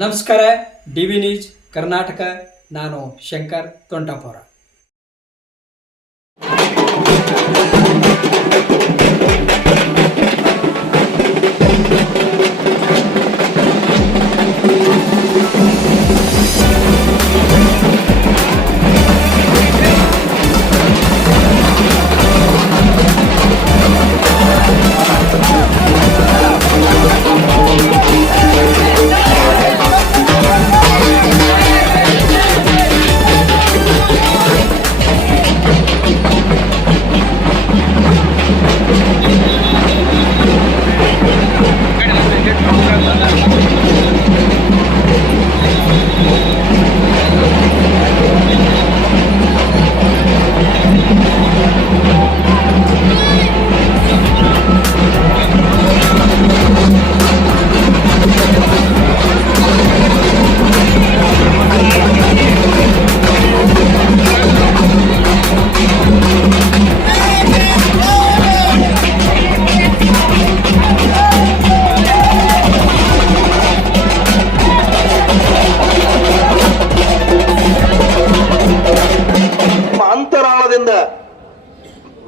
ನಮಸ್ಕಾರ. DV news Karnataka. ನಾನು ಶಂಕರ್ ತೊಂಟಾಪುರ.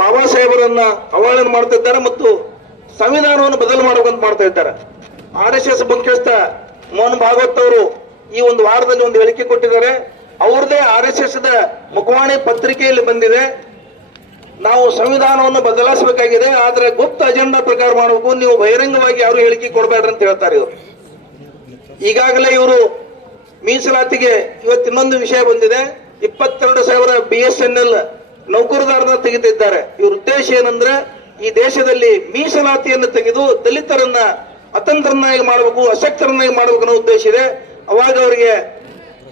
ಬಾಬಾ ಸಾಹೇಬರನ್ನ ಅವಹೇಳನ ಮಾಡ್ತಾ ಇದ್ದಾರೆ ಮತ್ತು ಸಂವಿಧಾನವನ್ನು ಬದಲು ಮಾಡಬೇಕಂತ ಮಾಡ್ತಾ ಇದ್ದಾರೆ. RSS ಮುಖ್ಯಸ್ಥ ಮೋಹನ್ ಭಾಗವತ್ ಅವರು ಈ ಒಂದು ವಾರದಲ್ಲಿ ಒಂದು ಹೇಳಿಕೆ ಕೊಟ್ಟಿದ್ದಾರೆ. ಅವ್ರದೇ RSS ದ ಮುಖವಾಣಿ ಪತ್ರಿಕೆಯಲ್ಲಿ ಬಂದಿದೆ, ನಾವು ಸಂವಿಧಾನವನ್ನು ಬದಲಾಯಿಸಬೇಕಾಗಿದೆ, ಆದ್ರೆ ಗುಪ್ತ ಅಜೆಂಡಾ ಪ್ರಕಾರ ಮಾಡಬೇಕು, ನೀವು ಬಹಿರಂಗವಾಗಿ ಯಾರು ಹೇಳಿಕೆ ಕೊಡಬೇಡ್ರಿ ಅಂತ ಹೇಳ್ತಾರೆ ಇವರು. ಈಗಾಗಲೇ ಇವರು ಮೀಸಲಾತಿಗೆ ಇವತ್ತು ಇನ್ನೊಂದು ವಿಷಯ ಬಂದಿದೆ, 22,000 BSNL ನೌಕರದಾರನ ತೆಗೆದಿದ್ದಾರೆ. ಇವ್ರ ಉದ್ದೇಶ ಏನಂದ್ರೆ ಈ ದೇಶದಲ್ಲಿ ಮೀಸಲಾತಿಯನ್ನು ತೆಗೆದು ದಲಿತರನ್ನ ಅತಂತ್ರನಾಗಿ ಮಾಡಬೇಕು, ಅಶಕ್ತರನ್ನಾಗಿ ಮಾಡಬೇಕು ಅನ್ನೋ ಉದ್ದೇಶ ಇದೆ. ಅವಾಗ ಅವರಿಗೆ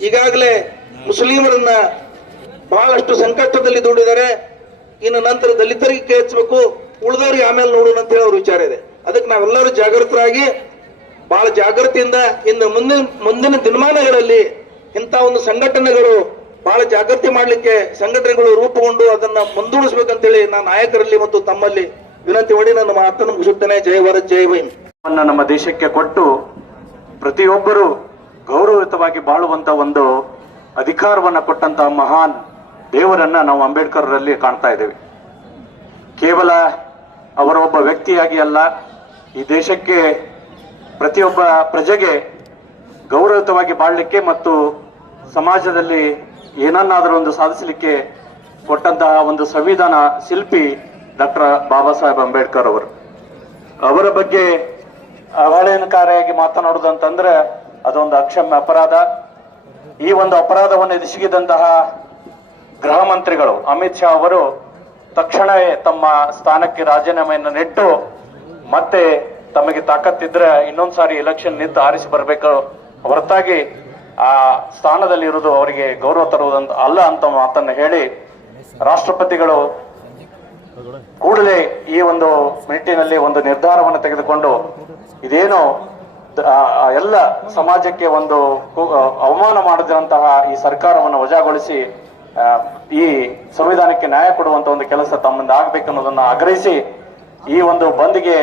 ಈಗಾಗಲೇ ಮುಸ್ಲಿಮರನ್ನ ಬಹಳಷ್ಟು ಸಂಕಷ್ಟದಲ್ಲಿ ದುಡಿದ್ದಾರೆ, ಇನ್ನು ನಂತರ ದಲಿತರಿಗೆ ಕೈ ಹಚ್ಚಬೇಕು, ಉಳಿದವರಿಗೆ ಆಮೇಲೆ ನೋಡೋಣ ಅಂತ ಹೇಳಿ ಅವ್ರ ವಿಚಾರ ಇದೆ. ಅದಕ್ಕೆ ನಾವೆಲ್ಲರೂ ಜಾಗೃತರಾಗಿ ಬಹಳ ಜಾಗೃತಿಯಿಂದ ಇನ್ನು ಮುಂದಿನ ದಿನಮಾನಗಳಲ್ಲಿ ಇಂಥ ಒಂದು ಸಂಘಟನೆಗಳು ಬಹಳ ಜಾಗೃತಿ ಮಾಡಲಿಕ್ಕೆ ಸಂಘಟನೆಗಳು ರೂಪುಗೊಂಡು ಅದನ್ನ ಮುಂದೂಡಿಸಬೇಕಂತೇಳಿ ನಾನು ನಾಯಕರಲ್ಲಿ ಮತ್ತು ತಮ್ಮಲ್ಲಿ ವಿನಂತಿ ಮಾಡಿ ನನ್ನ ಮಾತನ್ನು ಮುಗಿಸುತ್ತೇನೆ. ಜೈ ಭಾರತ್, ಜೈ ಭೀಮ್. ನಮ್ಮ ದೇಶಕ್ಕೆ ಕೊಟ್ಟು ಪ್ರತಿಯೊಬ್ಬರು ಗೌರವಯುತವಾಗಿ ಬಾಳುವಂತ ಒಂದು ಅಧಿಕಾರವನ್ನ ಕೊಟ್ಟಂತಹ ಮಹಾನ್ ದೇವರನ್ನ ನಾವು ಅಂಬೇಡ್ಕರ್ರಲ್ಲಿ ಕಾಣ್ತಾ ಇದ್ದೇವೆ. ಕೇವಲ ಅವರ ಒಬ್ಬ ವ್ಯಕ್ತಿಯಾಗಿ ಅಲ್ಲ, ಈ ದೇಶಕ್ಕೆ ಪ್ರತಿಯೊಬ್ಬ ಪ್ರಜೆಗೆ ಗೌರವಯುತವಾಗಿ ಬಾಳಲಿಕ್ಕೆ ಮತ್ತು ಸಮಾಜದಲ್ಲಿ ಏನನ್ನಾದರೂ ಒಂದು ಸಾಧಿಸಲಿಕ್ಕೆ ಕೊಟ್ಟಂತಹ ಒಂದು ಸಂವಿಧಾನ ಶಿಲ್ಪಿ ಡಾಕ್ಟರ್ ಬಾಬಾ ಸಾಹೇಬ್ ಅಂಬೇಡ್ಕರ್ ಅವರು. ಅವರ ಬಗ್ಗೆ ಅವಹೇಳನಕಾರಿಯಾಗಿ ಮಾತನಾಡುವುದಂತಂದ್ರೆ ಅದೊಂದು ಅಕ್ಷಮ್ಯ ಅಪರಾಧ. ಈ ಒಂದು ಅಪರಾಧವನ್ನು ಎಸಗಿದಂತಹ ಗೃಹ ಮಂತ್ರಿಗಳು ಅಮಿತ್ ಶಾ ಅವರು ತಕ್ಷಣವೇ ತಮ್ಮ ಸ್ಥಾನಕ್ಕೆ ರಾಜೀನಾಮೆಯನ್ನು ನೆಟ್ಟು ಮತ್ತೆ ತಮಗೆ ತಾಕತ್ತಿದ್ರೆ ಇನ್ನೊಂದ್ಸಾರಿ ಎಲೆಕ್ಷನ್ ನಿಂತು ಆರಿಸಿ ಬರಬೇಕು ಹೊರತಾಗಿ ಆ ಸ್ಥಾನದಲ್ಲಿ ಇರುವುದು ಅವರಿಗೆ ಗೌರವ ತರುವುದಂತ ಅಲ್ಲ ಅಂತ ಮಾತನ್ನು ಹೇಳಿ, ರಾಷ್ಟ್ರಪತಿಗಳು ಕೂಡಲೇ ಈ ಒಂದು ನಿಟ್ಟಿನಲ್ಲಿ ಒಂದು ನಿರ್ಧಾರವನ್ನು ತೆಗೆದುಕೊಂಡು ಇದೇನು ಎಲ್ಲ ಸಮಾಜಕ್ಕೆ ಒಂದು ಅವಮಾನ ಮಾಡಿದಂತಹ ಈ ಸರ್ಕಾರವನ್ನು ವಜಾಗೊಳಿಸಿ ಈ ಸಂವಿಧಾನಕ್ಕೆ ನ್ಯಾಯ ಕೊಡುವಂತ ಒಂದು ಕೆಲಸ ತಮ್ಮಿಂದ ಆಗ್ಬೇಕನ್ನೋದನ್ನ ಆಗ್ರಹಿಸಿ ಈ ಒಂದು ಬಂದ್ಗೆ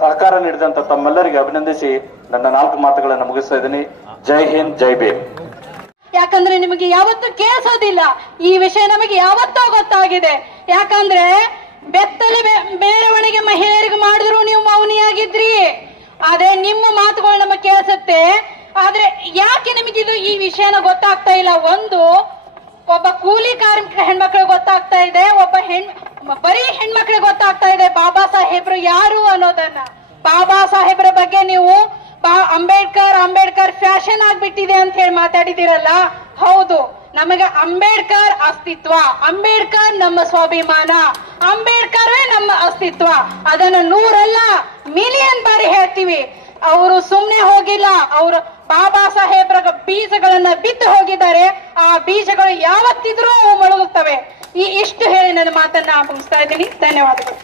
ಸಹಕಾರ ನೀಡಿದಂತ ತಮ್ಮೆಲ್ಲರಿಗೆ ಅಭಿನಂದಿಸಿ ನನ್ನ 4 ಮಾತುಗಳನ್ನು ಮುಗಿಸ್ತಾ ಇದ್ದೀನಿ. ಜೈ ಹಿಂದ್, ಜೈ ಭೀಮ್. ಯಾಕಂದ್ರೆ ನಿಮಗೆ ಯಾವತ್ತೂ ಕೇಳಿಸೋದಿಲ್ಲ ಈ ವಿಷಯ, ನಮಗೆ ಯಾವತ್ತೋ ಗೊತ್ತಾಗಿದೆ. ಯಾಕಂದ್ರೆ ಬೆತ್ತಲೆ ಮೆರವಣಿಗೆ ಮಹಿಳೆಯರಿಗೆ ಮಾಡಿದ್ರು ನೀವು ಮೌನಿಯಾಗಿದ್ರಿ, ಆದ್ರೆ ನಿಮ್ಮ ಮಾತುಗಳು ನಮಗೆ ಕೇಳಿಸುತ್ತೆ. ಆದ್ರೆ ಯಾಕೆ ನಿಮಗಿದು ಈ ವಿಷಯನ ಗೊತ್ತಾಗ್ತಾ ಇಲ್ಲ? ಒಬ್ಬ ಕೂಲಿ ಕಾರ್ಮಿಕ ಹೆಣ್ಮಕ್ಳಿಗೆ ಗೊತ್ತಾಗ್ತಾ ಇದೆ, ಬರೀ ಹೆಣ್ಮಕ್ಳಿಗೆ ಗೊತ್ತಾಗ್ತಾ ಇದೆ ಬಾಬಾ ಸಾಹೇಬ್ರು ಯಾರು ಅನ್ನೋದನ್ನ. ಬಾಬಾ ಸಾಹೇಬ್ರ ಬಗ್ಗೆ ನೀವು ಅಂಬೇಡ್ಕರ್ ಫ್ಯಾಷನ್ ಆಗ್ಬಿಟ್ಟಿದೆ ಅಂತ ಹೇಳಿ ಮಾತಾಡಿದಿರಲ್ಲ, ಹೌದು, ನಮಗೆ ಅಂಬೇಡ್ಕರ್ ಅಸ್ತಿತ್ವ, ಅಂಬೇಡ್ಕರ್ ನಮ್ಮ ಸ್ವಾಭಿಮಾನ, ಅಂಬೇಡ್ಕರೇ ನಮ್ಮ ಅಸ್ತಿತ್ವ. ಅದನ್ನು 100 ಅಲ್ಲ ಮಿಲಿಯನ್ ಬಾರಿ ಹೇಳ್ತೀವಿ. ಅವರು ಸುಮ್ನೆ ಹೋಗಿಲ್ಲ, ಅವರು ಬಾಬಾ ಸಾಹೇಬ್ರ ಬೀಜಗಳನ್ನ ಬಿತ್ತು ಹೋಗಿದ್ದಾರೆ. ಆ ಬೀಜಗಳು ಯಾವತ್ತಿದ್ರೂ ಮೊಳಗುತ್ತವೆ. ಇಷ್ಟು ಹೇಳಿ ನನ್ನ ಮಾತನ್ನ ಮುಗಿಸ್ತಾ ಇದ್ದೀನಿ. ಧನ್ಯವಾದಗಳು.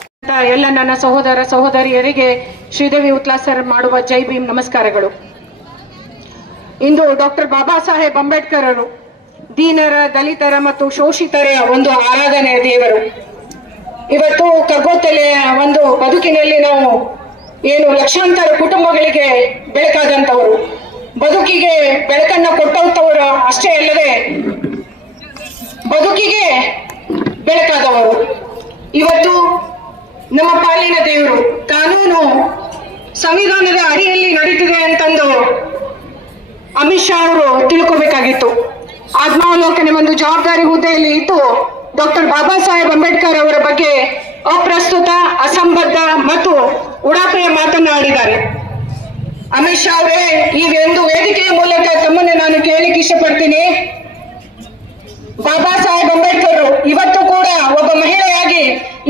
ಎಲ್ಲ ನನ್ನ ಸಹೋದರ ಸಹೋದರಿಯರಿಗೆ ಶ್ರೀದೇವಿ ಉತ್ಲಾಸ್ ಸರ್ ಮಾಡುವ ಜೈ ಭೀಮ್ ನಮಸ್ಕಾರಗಳು. ಇಂದು ಡಾಕ್ಟರ್ ಬಾಬಾ ಸಾಹೇಬ್ ಅಂಬೇಡ್ಕರ್ ಅವರು ದೀನರ, ದಲಿತರ ಮತ್ತು ಶೋಷಿತರ ಒಂದು ಆರಾಧನೆಯ ದೇವರು. ಇವತ್ತು ಕಗ್ಗೊತ್ತಲೆಯ ಒಂದು ಬದುಕಿನಲ್ಲಿ ನಾವು ಏನು ಲಕ್ಷಾಂತರ ಕುಟುಂಬಗಳಿಗೆ ಬೆಳಕಾದಂತವರು, ಬದುಕಿಗೆ ಬೆಳಕನ್ನ ಕೊಟ್ಟಂತವರು ಅಷ್ಟೇ ಅಲ್ಲದೆ ಬದುಕಿಗೆ ಬೆಳಕಾದವರು. ಇವತ್ತು ನಮ್ಮ ಪಾಲಿನ ದೇವರು ಕಾನೂನು ಸಂವಿಧಾನದ ಅಡಿಯಲ್ಲಿ ನಡೀತಿದೆ ಅಂತಂದು ಅಮಿತ್ ಶಾ ಅವರು ತಿಳ್ಕೋಬೇಕಾಗಿತ್ತು. ಆತ್ಮಾವಲೋಕನೆ ಒಂದು ಜವಾಬ್ದಾರಿ ಹುದ್ದೆಯಲ್ಲಿ ಇದ್ದು ಡಾಕ್ಟರ್ ಬಾಬಾ ಸಾಹೇಬ್ ಅಂಬೇಡ್ಕರ್ ಅವರ ಬಗ್ಗೆ ಅಪ್ರಸ್ತುತ, ಅಸಂಬದ್ಧ ಮತ್ತು ಉಡಾಫೆಯ ಮಾತನಾಡಿದ್ದಾರೆ. ಅಮಿತ್ ಶಾ ಅವರೇ, ಈ ಒಂದು ವೇದಿಕೆಯ ಮೂಲಕ ತಮ್ಮನ್ನು ನಾನು ಕೇಳಲಿಕ್ಕೆ ಇಷ್ಟಪಡ್ತೀನಿ. ಬಾಬಾ ಸಾಹೇಬ್ ಅಂಬೇಡ್ಕರ್ ಇವತ್ತು ಕೂಡ ಒಬ್ಬ ಮಹಿಳೆಯಾಗಿ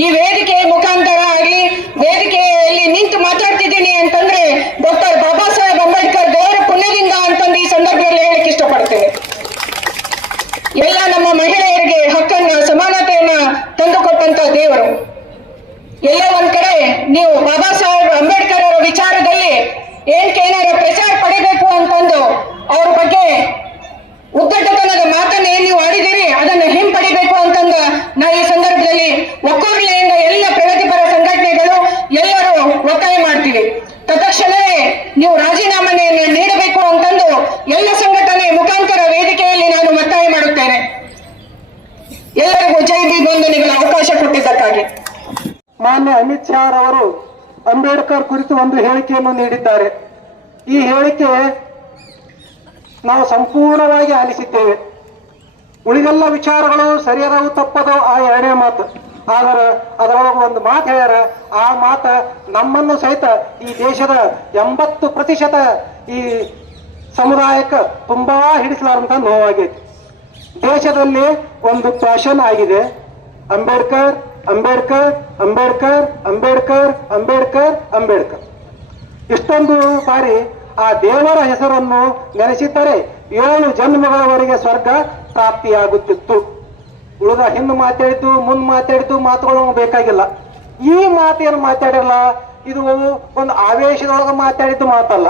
ಈ ವೇದಿಕೆಯ ಮುಖಾಂತರ ಆಗಲಿ ವೇದಿಕೆಯಲ್ಲಿ ನಿಂತು ಮಾತಾಡ್ತಿದ್ದೀನಿ ಅಂತಂದ್ರೆ ಡಾಕ್ಟರ್ ಬಾಬಾ ಸಾಹೇಬ್ ಅಂಬೇಡ್ಕರ್ ದೇವರ ಪುಣ್ಯದಿಂದ ಅಂತಂದು ಈ ಸಂದರ್ಭದಲ್ಲಿ ಹೇಳಲಿಕ್ಕೆ ಇಷ್ಟಪಡ್ತೇನೆ. ಎಲ್ಲ ನಮ್ಮ ಮಹಿಳೆಯರಿಗೆ ಹಕ್ಕನ್ನ, ಸಮಾನತೆಯನ್ನ ತಂದುಕೊಟ್ಟಂತ ದೇವರು. ಎಲ್ಲ ಒಂದ್ ಕಡೆ ನೀವು ಬಾಬಾ ಸಾಹೇಬ್ ಅಂಬೇಡ್ಕರ್ ಅವರ ವಿಚಾರದಲ್ಲಿ ಏನಾರ ಪ್ರಚಾರ ಪಡಿಬೇಕು ಅಂತಂದು ಅವ್ರ ಬಗ್ಗೆ ಉದ್ದಟತನದ ಮಾತನ್ನ ಏನ್ ನೀವು ಆಡಿದಿರಿ ಅದನ್ನ ಹಿಂಪಡಿಬೇಕು ಅಂತಂದ ನಾ ಈ ಸಂದರ್ಭದಲ್ಲಿ ಒಕ್ಕೊರಲೆಯಿಂದ ಎಲ್ಲ ಪ್ರಗತಿಪರ ಸಂಘಟನೆಗಳು ಎಲ್ಲರೂ ಒತ್ತಾಯ ಮಾಡ್ತೀವಿ. ತತ್ಕ್ಷಣವೇ ನೀವು ರಾಜೀನಾಮೆಯನ್ನು ನೀಡಬೇಕು ಅಂತಂದು ಎಲ್ಲ ಸಂಘಟನೆ ಮುಖಾಂತರ ವೇದಿಕೆಯಲ್ಲಿ ನಾನು ಒತ್ತಾಯ ಮಾಡುತ್ತೇನೆ. ಎಲ್ಲರಿಗೂ ಜೈ ಬಿ ವಂದನೆಗಳ ಅವಕಾಶ ಕೊಟ್ಟಿದ್ದಕ್ಕಾಗಿ. ಮಾನ್ಯ ಅಮಿತ್ ಶಾ ಅವರು ಅಂಬೇಡ್ಕರ್ ಕುರಿತು ಒಂದು ಹೇಳಿಕೆಯನ್ನು ನೀಡಿದ್ದಾರೆ. ಈ ಹೇಳಿಕೆ ನಾವು ಸಂಪೂರ್ಣವಾಗಿ ಆಲಿಸಿದ್ದೇವೆ. ಉಳಿದೆಲ್ಲ ವಿಚಾರಗಳು ಸರಿಯಾದವು ತಪ್ಪದೋ ಆ ಎರಡನೇ ಮಾತು. ಆದರೆ ಅದರೊಳಗೆ ಒಂದು ಮಾತು ಹೇಳ್ಯಾರ. ಆ ಮಾತ ನಮ್ಮನ್ನು ಸಹಿತ ಈ ದೇಶದ 80% ಈ ಸಮುದಾಯಕ್ಕೆ ತುಂಬಾ ಹಿಡಿಸಲಾರಂತ ನೋವಾಗೈತಿ. ದೇಶದಲ್ಲಿ ಒಂದು ಫ್ಯಾಷನ್ ಆಗಿದೆ, ಅಂಬೇಡ್ಕರ್ ಅಂಬೇಡ್ಕರ್ ಅಂಬೇಡ್ಕರ್ ಅಂಬೇಡ್ಕರ್ ಅಂಬೇಡ್ಕರ್ ಅಂಬೇಡ್ಕರ್. ಇಷ್ಟೊಂದು ಬಾರಿ ಆ ದೇವರ ಹೆಸರನ್ನು ನೆನೆಸಿದ್ದರೆ 7 ಜನ್ಮಗಳವರೆಗೆ ಸ್ವರ್ಗ ಪ್ರಾಪ್ತಿಯಾಗುತ್ತಿತ್ತು. ಉಳಿದ ಹಿಂದೆ ಮಾತಾಡಿದ್ದು ಮುಂದೆ ಮಾತಾಡಿದ್ದು ಮಾತುಗಳು ಬೇಕಾಗಿಲ್ಲ. ಈ ಮಾತೇನು ಮಾತಾಡಿರಲ್ಲ, ಇದು ಒಂದು ಆವೇಶದೊಳಗೆ ಮಾತಾಡಿದ್ದು ಮಾತಲ್ಲ.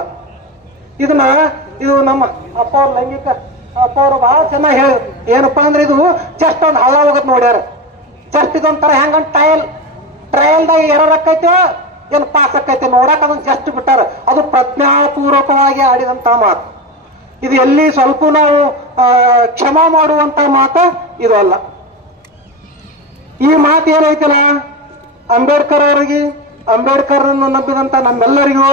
ಇದು ನಮ್ಮ ಅಪ್ಪ ಅವ್ರ ಲೈಂಗಿಕ ಅಪ್ಪ ಅವರು ಬಹಳ ಚೆನ್ನಾಗಿ ಹೇಳಿದ್ರು. ಏನಪ್ಪಾ ಅಂದ್ರೆ ಇದು ಜಸ್ಟ್ ಒಂದು ಹಳ್ಳ ಹೋಗತ್ ನೋಡ್ಯಾರ. ಜಸ್ಟ್ ಇದೊಂಥರ ಹೆಂಗಂತ ಟ್ರಯಲ್ದಾಗ ಎರರ್ ಆಕೈತೆ ಏನು ಪಾಸ್ ಆಕೈತೆ ನೋಡಕ್ ಅದನ್ನ ಜಸ್ಟ್ ಬಿಟ್ಟಾರ. ಅದು ಪ್ರಜ್ಞಾಪೂರ್ವಕವಾಗಿ ಆಡಿದಂತ ಮಾತು. ಇದು ಎಲ್ಲಿ ಸ್ವಲ್ಪ ನಾವು ಕ್ಷಮಾ ಮಾಡುವಂತ ಮಾತು ಇದು ಅಲ್ಲ. ಈ ಮಾತು ಏನೈತಲ್ಲ, ಅಂಬೇಡ್ಕರ್ ಅವರಿಗೆ, ಅಂಬೇಡ್ಕರ್ ಅನ್ನು ನಂಬಿದಂತ ನಮ್ಮೆಲ್ಲರಿಗೂ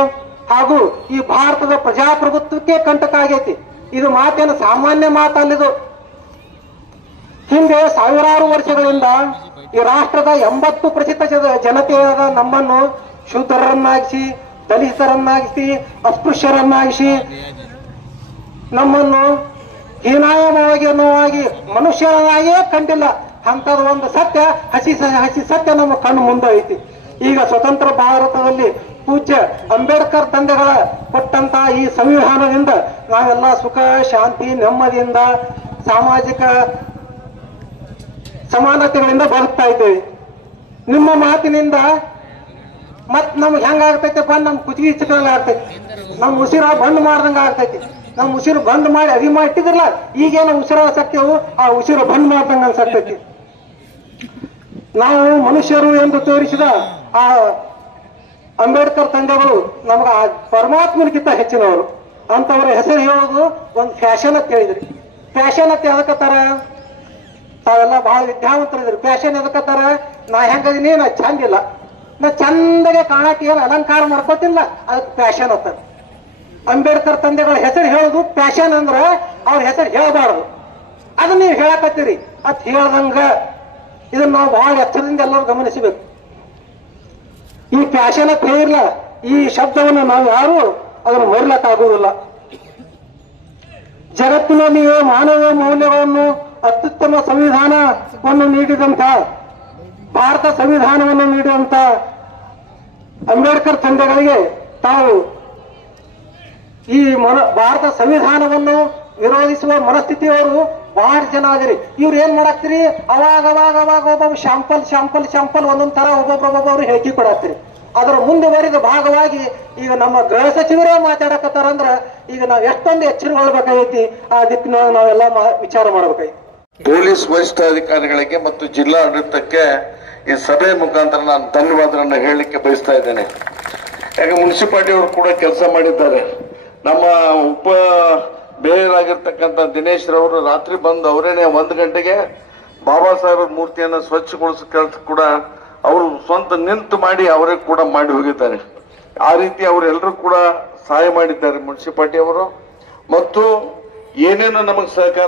ಹಾಗೂ ಈ ಭಾರತದ ಪ್ರಜಾಪ್ರಭುತ್ವಕ್ಕೆ ಕಂಟಕ ಆಗೈತಿ. ಇದು ಮಾತೇನು ಸಾಮಾನ್ಯ ಮಾತಲ್ಲಿದು. ಹಿಂದೆ ಸಾವಿರಾರು ವರ್ಷಗಳಿಂದ ಈ ರಾಷ್ಟ್ರದ 80% ಜನತೆಯಾದ ನಮ್ಮನ್ನು ಶೂದ್ರರನ್ನಾಗಿಸಿ, ದಲಿತರನ್ನಾಗಿಸಿ, ಅಸ್ಪೃಶ್ಯರನ್ನಾಗಿಸಿ, ನಮ್ಮನ್ನು ಹೀನಾಯವಾಗಿ ಮನುಷ್ಯರಾಗಿಯೇ ಕಂಡಿಲ್ಲ. ಅಂತದ ಒಂದು ಸತ್ಯ, ಹಸಿ ಸತ್ಯ ನಮ್ಮ ಕಣ್ಣು ಮುಂದೆ ಐತಿ. ಈಗ ಸ್ವತಂತ್ರ ಭಾರತದಲ್ಲಿ ಪೂಜ್ಯ ಅಂಬೇಡ್ಕರ್ ತಂದೆಗಳ ಕೊಟ್ಟಂತ ಈ ಸಂವಿಧಾನದಿಂದ ನಾವೆಲ್ಲ ಸುಖ, ಶಾಂತಿ, ನೆಮ್ಮದಿಯಿಂದ, ಸಾಮಾಜಿಕ ಸಮಾನತೆಗಳಿಂದ ಬದುಕ್ತಾ ಇದ್ದೇವೆ. ನಿಮ್ಮ ಮಾತಿನಿಂದ ಮತ್ ನಮ್ಗೆ ಹೆಂಗಾಗ್ತೈತೆ ಬಂದ್ ನಮ್ ಕುಚಿಗೆ ಇಚ್ಚಿದಂಗ ಆಗ್ತೈತಿ. ನಮ್ ಉಸಿರ ಬಂದ್ ಮಾಡ್ದಂಗ ಆಗ್ತೈತಿ. ನಮ್ ಉಸಿರು ಬಂದ್ ಮಾಡಿ ಅದಿ ಮಾಡಿಟ್ಟಿದ್ರಲ್ಲ, ಈಗೇನು ಉಸಿರ ಸಕ್ಯವು ಆ ಉಸಿರು ಬಂದ್ ಮಾಡ್ದಂಗ ಅನ್ಸಕ್ತೈತಿ. ನಾವು ಮನುಷ್ಯರು ಎಂದು ತೋರಿಸಿದ ಆ ಅಂಬೇಡ್ಕರ್ ತಂದೆಗಳು ನಮ್ಗೆ ಆ ಪರಮಾತ್ಮನಿಗಿಂತ ಹೆಚ್ಚಿನವರು. ಅಂತವ್ರ ಹೆಸರು ಹೇಳೋದು ಒಂದು ಫ್ಯಾಷನ್ ಅಂತ ಹೇಳಿದ್ರಿ. ಫ್ಯಾಷನ್ ಅಂತ ಎದಕತ್ತಾರ? ತಾವೆಲ್ಲ ಬಹಳ ವಿದ್ಯಾವಂತರಿದ್ರಿ. ಫ್ಯಾಷನ್ ಎದಕತ್ತಾರ? ನಾ ಹೆಂಗದೀನಿ, ನಾ ಚಂದಿಲ್ಲ, ನಾ ಚಂದಗೆ ಕಾಣಕ್ಕೆ ಏನು ಅಲಂಕಾರ ಮಾಡ್ಕೋತಿಲ್ಲ, ಅದಕ್ಕೆ ಫ್ಯಾಷನ್ ಅಂತ. ಅಂಬೇಡ್ಕರ್ ತಂದೆಗಳ ಹೆಸರು ಹೇಳೋದು ಫ್ಯಾಷನ್ ಅಂದ್ರೆ ಅವ್ರ ಹೆಸರು ಹೇಳಬಾರ್ದು. ಅದನ್ನ ನೀವು ಹೇಳಕತ್ತೀರಿ ಅದ್ ಹೇಳ್ದಂಗ. ಇದನ್ನ ನಾವು ಬಹಳ ಎಚ್ಚರದಿಂದ ಎಲ್ಲರೂ ಗಮನಿಸಬೇಕು. ಈ ಫ್ಯಾಷನ್ ಅಂತ ಹೇಳಿರ್ಲ, ಈ ಶಬ್ದವನ್ನು ನಾವು ಯಾರು ಅದನ್ನು ಮರಿಲಕ್ಕಾಗುವುದಿಲ್ಲ. ಜಗತ್ತಿನಲ್ಲಿಯೇ ಮಾನವ ಮೌಲ್ಯಗಳನ್ನು ಅತ್ಯುತ್ತಮ ಸಂವಿಧಾನವನ್ನು ನೀಡಿದಂತ, ಭಾರತ ಸಂವಿಧಾನವನ್ನು ನೀಡಿದಂತ ಅಂಬೇಡ್ಕರ್ ತಂದೆಗಳಿಗೆ ತಾವು ಈ ಭಾರತ ಸಂವಿಧಾನವನ್ನು ವಿರೋಧಿಸುವ ಮನಸ್ಥಿತಿಯವರು ಬಹಳ ಜನ ಆದಿರಿ. ಇವ್ರು ಏನ್ ಮಾಡಾಕ್ತಿರಿ, ಅವಾಗ ಒಬ್ಬೊಬ್ಬ ಶಾಂಪಲ್ ಒಂದೊಂದ್ ತರ ಒಬ್ಬೊಬ್ಬರು ಹೇಳಿಕೆ ಕೊಡಾಕ್ತಿರಿ. ಅದರ ಮುಂದುವರಿದ ಭಾಗವಾಗಿ ಈಗ ನಮ್ಮ ಗೃಹ ಸಚಿವರೇ ಮಾತಾಡಕತ್ತಾರಂದ್ರ ಈಗ ನಾವ್ ಎಷ್ಟೊಂದು ಎಚ್ಚರಗೊಳ್ಬೇಕಾಗೈತಿ. ಆ ದಿಕ್ಕಿನೊಳಗೆ ನಾವೆಲ್ಲ ವಿಚಾರ ಮಾಡ್ಬೇಕಾಗಿ. ಪೊಲೀಸ್ ವರಿಷ್ಠಾಧಿಕಾರಿಗಳಿಗೆ ಮತ್ತು ಜಿಲ್ಲಾ ಆಡಳಿತಕ್ಕೆ ಈ ಸಭೆ ಮುಖಾಂತರ ನಾನು ಧನ್ಯವಾದಗಳನ್ನ ಹೇಳಲಿಕ್ಕೆ ಬಯಸ್ತಾ ಇದ್ದೇನೆ. ಯಾಕೆ ಮುನ್ಸಿಪಾಲಿಟಿ ಅವರು ಕೂಡ ಕೆಲಸ ಮಾಡಿದ್ದಾರೆ. ನಮ್ಮ ಉಪ ಬೇರಾಗಿರ್ತಕ್ಕಂಥ ದಿನೇಶ್ ರವರು ರಾತ್ರಿ ಬಂದು ಅವರೇನೆ 1 ಗಂಟೆಗೆ ಬಾಬಾ ಸಾಹೇಬ್ ಮೂರ್ತಿಯನ್ನು ಸ್ವಚ್ಛಗೊಳಿಸೋ ಕೆಲಸ ಕೂಡ ಅವರು ಸ್ವಂತ ನಿಂತು ಮಾಡಿ ಅವರೇ ಕೂಡ ಮಾಡಿ ಹೋಗಿದ್ದಾರೆ. ಆ ರೀತಿ ಅವರೆಲ್ಲರೂ ಕೂಡ ಸಹಾಯ ಮಾಡಿದ್ದಾರೆ ಮುನ್ಸಿಪಾಲಿಟಿ ಅವರು. ಮತ್ತು ಏನೇನು ನಮಗೆ ಸಹಕಾರ